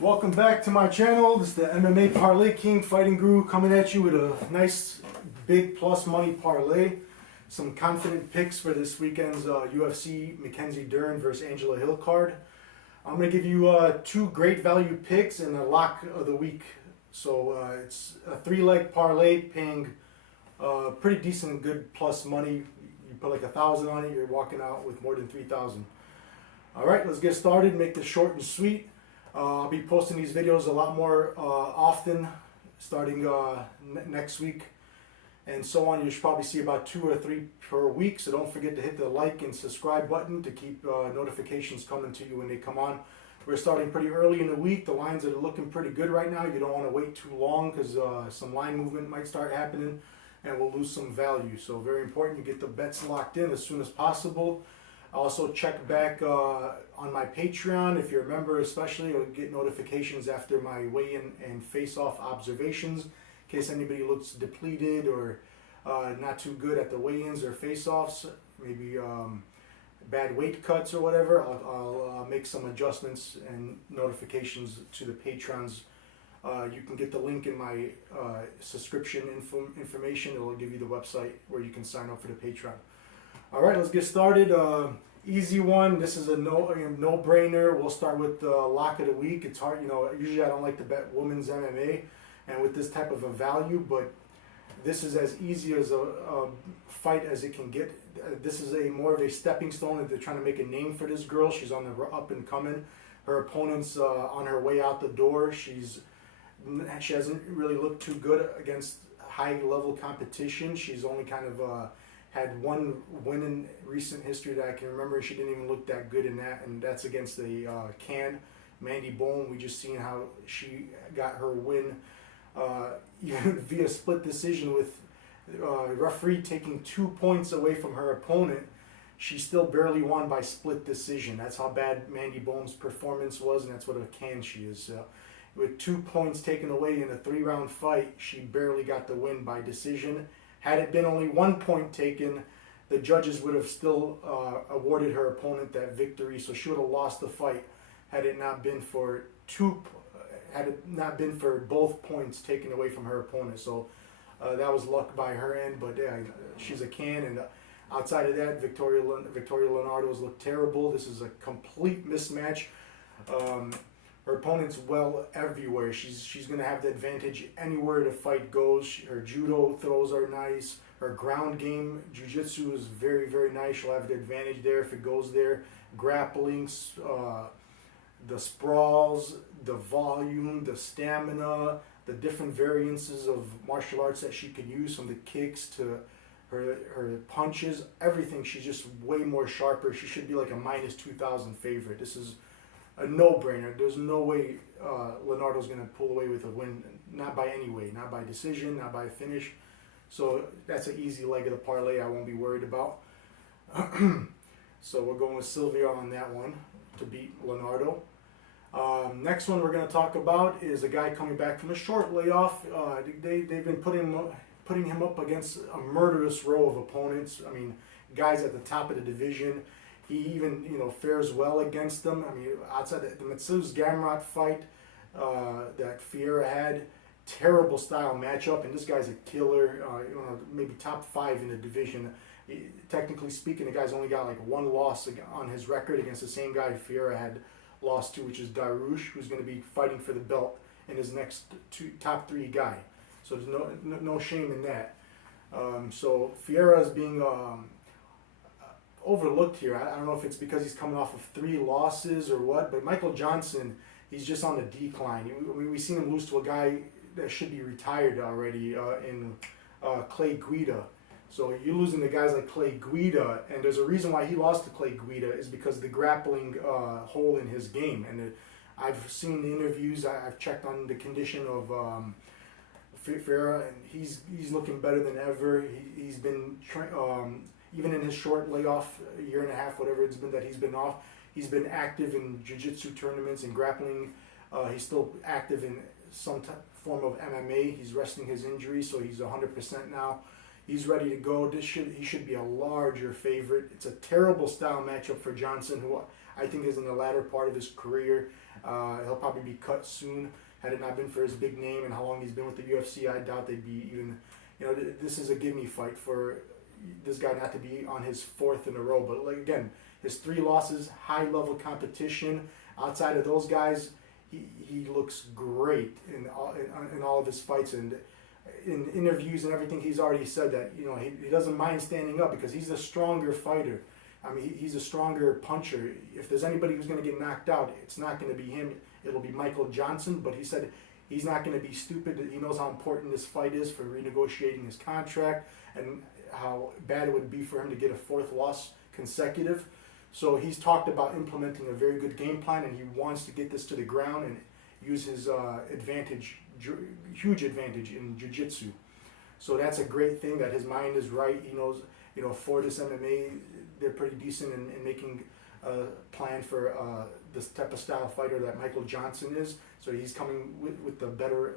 Welcome back to my channel. This is the MMA Parlay King Fighting Guru coming at you with a nice big plus money parlay. Some confident picks for this weekend's UFC Mackenzie Dern versus Angela Hill card. I'm going to give you two great value picks and a lock of the week. So it's a 3-leg parlay paying pretty decent good plus money. You put like $1,000 on it, you're walking out with more than $3,000. All right, let's get started. Make this short and sweet. I'll be posting these videos a lot more often starting next week and so on. You should probably see about 2 or 3 per week, so don't forget to hit the like and subscribe button to keep notifications coming to you when they come on. We're starting pretty early in the week. The lines are looking pretty good right now. You don't want to wait too long because some line movement might start happening and we'll lose some value. So very important you get the bets locked in as soon as possible. Also check back on my Patreon. If you're a member especially, you'll get notifications after my weigh-in and face-off observations in case anybody looks depleted or not too good at the weigh-ins or face-offs, maybe bad weight cuts or whatever. I'll make some adjustments and notifications to the patrons. You can get the link in my subscription information. It'll give you the website where you can sign up for the Patreon. All right, let's get started. Easy one. This is a no-brainer. We'll start with the lock of the week. It's hard, usually I don't like to bet women's MMA, and with this type of a value, but this is as easy as a fight as it can get. This is more of a stepping stone. They're trying to make a name for this girl. She's on the up and coming. Her opponent's on her way out the door. She hasn't really looked too good against high-level competition. She's only kind of had one win in recent history that I can remember. She didn't even look that good in that, and that's against the Mandy Bone. We just seen how she got her win even via split decision with referee taking 2 points away from her opponent. She still barely won by split decision. That's how bad Mandy Bone's performance was, and that's what a can she is. With 2 points taken away in a 3-round fight, she barely got the win by decision. Had it been only 1 point taken, the judges would have still awarded her opponent that victory, so she would have lost the fight had it not been for both points taken away from her opponent. So that was luck by her end, but yeah, she's a can. And outside of that, Victoria Leonardo's looked terrible. This is a complete mismatch. Her opponent's well everywhere. She's going to have the advantage anywhere the fight goes. Her judo throws are nice. Her ground game, jiu-jitsu is very, very nice. She'll have the advantage there if it goes there. Grappling, the sprawls, the volume, the stamina, the different variances of martial arts that she can use, from the kicks to her punches, everything. She's just way more sharper. She should be like a minus 2,000 favorite. This is a no-brainer. There's no way Leonardo's going to pull away with a win, not by any way, not by decision, not by finish. So that's an easy leg of the parlay I won't be worried about. So we're going with Sylvia on that one to beat Leonardo. Next one we're going to talk about is a guy coming back from a short layoff. They've been putting him up against a murderous row of opponents. I mean, guys at the top of the division. He even, fares well against them. I mean, outside the Matsu's Gamrot fight that Fiera had, terrible style matchup, and this guy's a killer. Maybe top 5 in the division. Technically speaking, the guy's only got like 1 loss on his record against the same guy Fiera had lost to, which is Darush, who's going to be fighting for the belt in his next top 3 guy. So there's no shame in that. So Fiera is being overlooked here. I don't know if it's because he's coming off of 3 losses or what, but Michael Johnson, he's just on the decline. We've seen him lose to a guy that should be retired already in Clay Guida. So you're losing to guys like Clay Guida, and there's a reason why he lost to Clay Guida is because of the grappling hole in his game. And I've seen the interviews, I've checked on the condition of Fiera, and he's looking better than ever. He's been even in his short layoff, a year and a half, whatever it's been that he's been off, he's been active in jiu-jitsu tournaments and grappling. He's still active in some form of MMA. He's resting his injury, so he's 100% now. He's ready to go. He should be a larger favorite. It's a terrible style matchup for Johnson, who I think is in the latter part of his career. He'll probably be cut soon. Had it not been for his big name and how long he's been with the UFC, I doubt they'd be even, this is a gimme fight for this guy not to be on his 4th in a row. But like, again, his 3 losses, high level competition. Outside of those guys, he looks great in all of his fights, and in interviews and everything, he's already said that he doesn't mind standing up because he's a stronger fighter. I mean, he's a stronger puncher. If there's anybody who's going to get knocked out, it's not going to be him. It'll be Michael Johnson. But he said he's not going to be stupid. He knows how important this fight is for renegotiating his contract and how bad it would be for him to get a 4th loss consecutive. So he's talked about implementing a very good game plan, and he wants to get this to the ground and use his huge advantage in jiu-jitsu. So that's a great thing that his mind is right. He knows, for this MMA, they're pretty decent in making a plan for this type of style fighter that Michael Johnson is. So he's coming with the better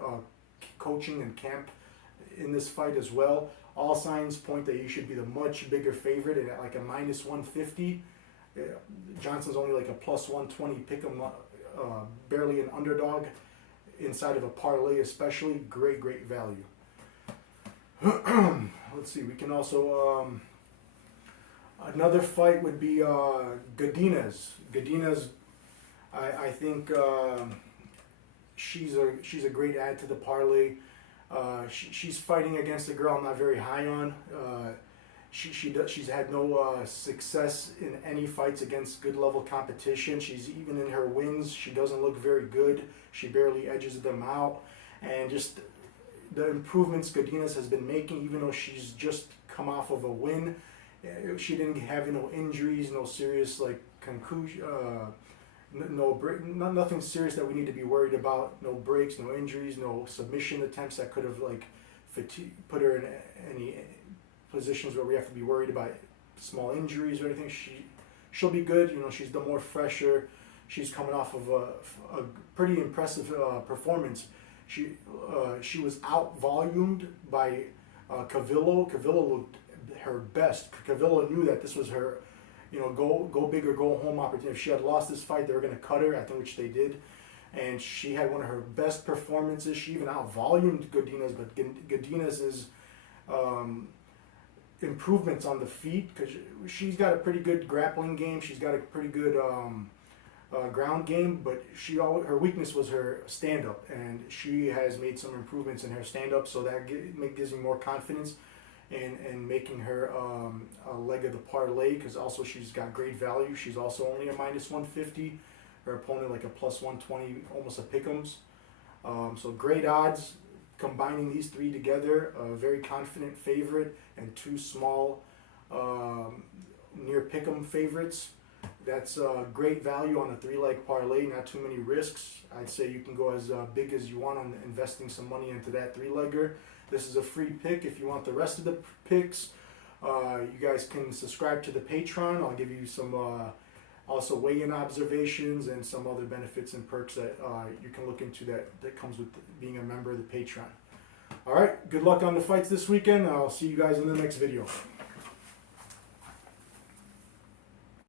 coaching and camp in this fight as well. All signs point that he should be the much bigger favorite, and at like a -150. Johnson's only like a +120 pick 'em, barely an underdog inside of a parlay, especially. Great value. Let's see, we can also another fight would be Godinez. I think she's a great add to the parlay. She's fighting against a girl I'm not very high on. She's had no success in any fights against good level competition. She's even in her wins, she doesn't look very good. She barely edges them out, and just the improvements Godinez has been making, even though she's just come off of a win. She didn't have injuries, no serious like concussion, nothing serious that we need to be worried about. No breaks, no injuries, no submission attempts that could have like put her in any positions where we have to be worried about small injuries or anything. She'll be good. She's the more fresher. She's coming off of a pretty impressive performance. She was out volumed by Cavillo. Cavillo looked her best. Cavillo knew that this was her, go big or go home opportunity. If she had lost this fight, they were going to cut her, I think, which they did. And she had one of her best performances. She even out volumed Godinez, but Godinez's improvements on the feet, because she's got a pretty good grappling game. She's got a pretty good ground game, but her weakness was her stand-up, and she has made some improvements in her stand-up, so that gives me more confidence in making her a leg of the parlay, because also she's got great value. She's also only a -150. Her opponent like a +120, almost a pick'ems. So great odds. Combining these 3 together, a very confident favorite and 2 small near pick'em favorites. That's great value on a 3-leg parlay, not too many risks. I'd say you can go as big as you want on investing some money into that 3-legger. This is a free pick. If you want the rest of the picks, you guys can subscribe to the Patreon. I'll give you some also weigh-in observations and some other benefits and perks that you can look into that comes with being a member of the Patreon. All right, good luck on the fights this weekend. I'll see you guys in the next video.